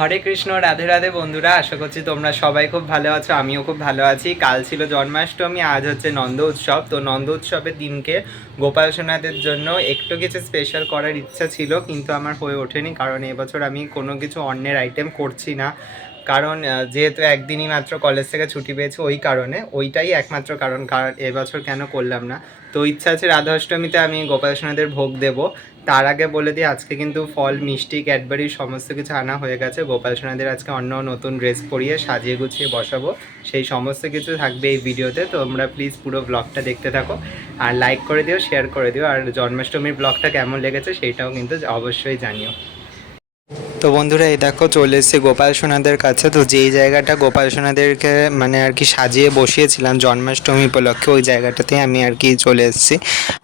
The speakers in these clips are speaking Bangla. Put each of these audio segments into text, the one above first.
হরে কৃষ্ণ, রাধে রাধে বন্ধুরা। আশা করছি তোমরা সবাই খুব ভালো আছো, আমিও খুব ভালো আছি। কাল ছিল জন্মাষ্টমী, আজ হচ্ছে নন্দ উৎসব। তো নন্দ উৎসবের দিনকে গোপাল সোনাদের জন্য একটু কিছু স্পেশাল করার ইচ্ছা ছিল, কিন্তু আমার হয়ে ওঠেনি, কারণ এবছর আমি কোনো কিছু অন্যের আইটেম করছি না। কারণ যেহেতু একদিনই মাত্র কলেজ থেকে ছুটি পেয়েছি, ওই কারণে ওইটাই একমাত্র কারণ এবছর কেন করলাম না। তো ইচ্ছা আছে রাধা অষ্টমীতে আমি গোপাল সোনাদের ভোগ দেবো। তার আগে বলে দিই, আজকে কিন্তু ফল, মিষ্টি, ক্যাডবেরি সমস্ত কিছু আনা হয়ে গেছে। গোপাল সোনাদের আজকে অন্য নতুন ড্রেস পরিয়ে সাজিয়ে গুছিয়ে বসাবো, সেই সমস্ত কিছু থাকবে এই ভিডিওতে। তো তোমরা প্লিজ পুরো ব্লগটা দেখতে থাকো, আর লাইক করে দিও, শেয়ার করে দিও, আর জন্মাষ্টমীর ব্লগটা কেমন লেগেছে সেইটাও কিন্তু অবশ্যই জানিও। তো বন্ধুরা, এই দেখো চলে এসেছি গোপাল সোনাদের কাছে। তো যেই জায়গাটা গোপাল সোনাদেরকে মানে আর কি সাজিয়ে বসিয়েছিলাম জন্মাষ্টমী উপলক্ষে, ওই জায়গাটাতেই আমি আর কি চলে এসেছি।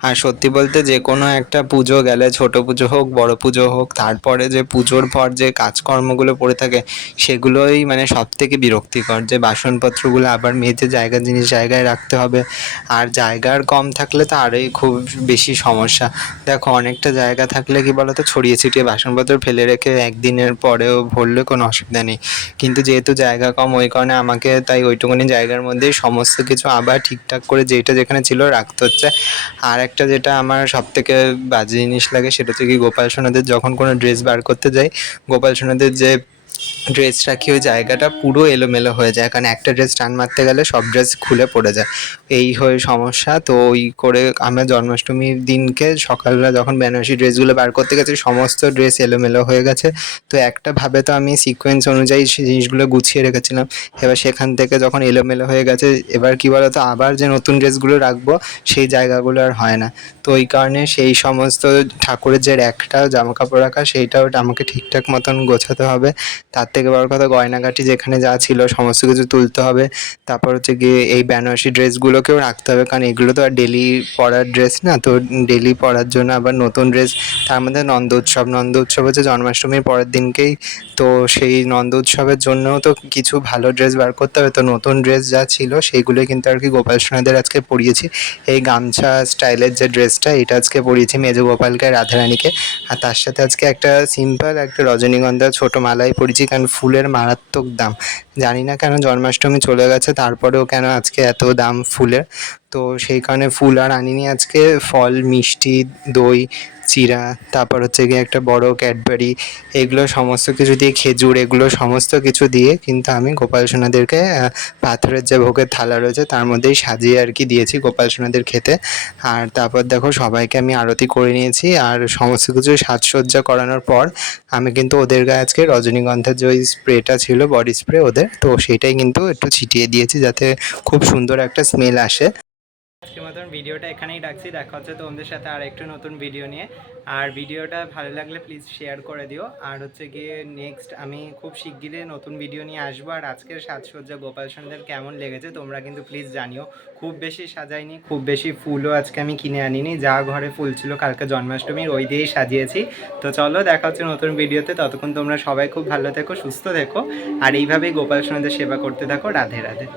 আর সত্যি বলতে, যে কোনো একটা পুজো গেলে, ছোট পুজো হোক বড় পুজো হোক, তারপরে যে পুজোর পর যে কাজকর্মগুলো পড়ে থাকে সেগুলোই মানে সব থেকে বিরক্তিকর। যে বাসনপত্রগুলো আবার মেজে জায়গা জিনিস জায়গায় রাখতে হবে, আর জায়গার কম থাকলে তো আরোই খুব বেশি সমস্যা। দেখো, অনেকটা জায়গা থাকলে কি বলতো, ছড়িয়ে ছিটিয়ে বাসনপত্র ফেলে রেখে একদিনের পরেও ভরলে কোনো অসুবিধা নেই। কিন্তু যেহেতু জায়গা কম, ওই কারণে আমাকে তাই ওইটুকুনি জায়গার মধ্যেই সমস্ত কিছু আবার ঠিকঠাক করে যেটা যেখানে ছিল রাখতে হচ্ছে। আর একটা যেটা আমার সব থেকে বাজে জিনিস লাগে, সেটা হচ্ছে কি, গোপাল সোনাদের যখন কোনো ড্রেস বার করতে যাই, গোপাল সোনাদের যে ড্রেস রাখি ওই জায়গাটা পুরো এলোমেলো হয়ে যায়, কারণ একটা ড্রেস টান মারতে গেলে সব ড্রেস খুলে পড়ে যায়। এই হয়ে সমস্যা। তো ওই করে আমরা জন্মাষ্টমীর দিনকে সকালবেলা যখন বেনারসি ড্রেসগুলো বার করতে গেছি, সমস্ত ড্রেস এলোমেলো হয়ে গেছে। তো একটা ভাবে তো আমি সিকোয়েন্স অনুযায়ী সেই জিনিসগুলো গুছিয়ে রেখেছিলাম, এবার সেখান থেকে যখন এলোমেলো হয়ে গেছে, এবার কী বলতো, আবার যে নতুন ড্রেসগুলো রাখবো সেই জায়গাগুলো আর হয় না। তো ওই কারণে সেই সমস্ত ঠাকুরের যে র্যাকটা জামা কাপড় রাখা, সেইটাও আমাকে ঠিকঠাক মতন গোছাতে হবে। তার থেকে বড় কথা, গয়নাগাটি যেখানে যা ছিল সমস্ত কিছু তুলতে হবে। তারপর হচ্ছে গিয়ে এই বেনারসি ড্রেসগুলোকেও রাখতে হবে, কারণ এগুলো তো আর ডেলি পরার ড্রেস না। তো ডেলি পরার জন্য আবার নতুন ড্রেস, তার মধ্যে নন্দ উৎসব হচ্ছে জন্মাষ্টমীর পরের দিনকেই। তো সেই নন্দ উৎসবের জন্যও তো কিছু ভালো ড্রেস বার করতে হবে। তো নতুন ড্রেস যা ছিল সেইগুলোই কিন্তু আর কি গোপাল সোনাদের আজকে পরিয়েছি। এই গামছা স্টাইলের যে ড্রেসটা, এটা আজকে পরিয়েছি মেজ গোপালকে, রাধারানীকে। আর তার সাথে আজকে একটা সিম্পল একটা রজনীগন্ধা ছোটো মালাই পরিয়েছি, কারণ ফুলের মারাত্মক দাম। জানি না কেন জন্মাষ্টমী চলে গেছে তারপরেও কেন আজকে এত দাম ফুলের। তো সেই কারণে ফুল আর আনিনি আজকে। ফল, মিষ্টি, দই, চিড়া, তারপর হচ্ছে গিয়ে একটা বড় ক্যাডবেরি, এগুলো সমস্ত কিছু দিয়ে, খেজুর, এগুলো সমস্ত কিছু দিয়ে কিন্তু আমি গোপাল সোনাদেরকে পাথরের যে ভোগের থালা রয়েছে তার মধ্যেই সাজিয়ে আর কি দিয়েছি গোপাল সোনাদের খেতে। আর তারপর দেখো, সবাইকে আমি আরতি করে নিয়েছি। আর সমস্ত কিছু সাজসজ্জা করানোর পর আমি কিন্তু ওদের গায়ে আজকে রজনীগন্ধার যে ওই স্প্রেটা ছিল, বডি স্প্রে ওদের, তো সেইটাই কিন্তু একটু ছিটিয়ে দিয়েছি, যাতে খুব সুন্দর একটা স্মেল আসে। আজকের মতন ভিডিওটা এখানেই রাখছি। দেখা হচ্ছে তোমাদের সাথে আর একটু নতুন ভিডিও নিয়ে। আর ভিডিওটা ভালো লাগলে প্লিজ শেয়ার করে দিও। আর হচ্ছে গিয়ে নেক্সট আমি খুব শিগগিরই নতুন ভিডিও নিয়ে আসবো। আর আজকের সাজসজ্জা গোপাল সোনাদের কেমন লেগেছে তোমরা কিন্তু প্লিজ জানিও। খুব বেশি সাজাইনি, খুব বেশি ফুলও আজকে আমি কিনে আনিনি, যা ঘরে ফুল ছিল কালকে জন্মাষ্টমীর ওই দিয়েই সাজিয়েছি। তো চলো, দেখা হচ্ছে নতুন ভিডিওতে। ততক্ষণ তোমরা সবাই খুব ভালো থেকো, সুস্থ থেকো, আর এইভাবেই গোপাল সোনাদের সেবা করতে থাকো। রাধে রাধে।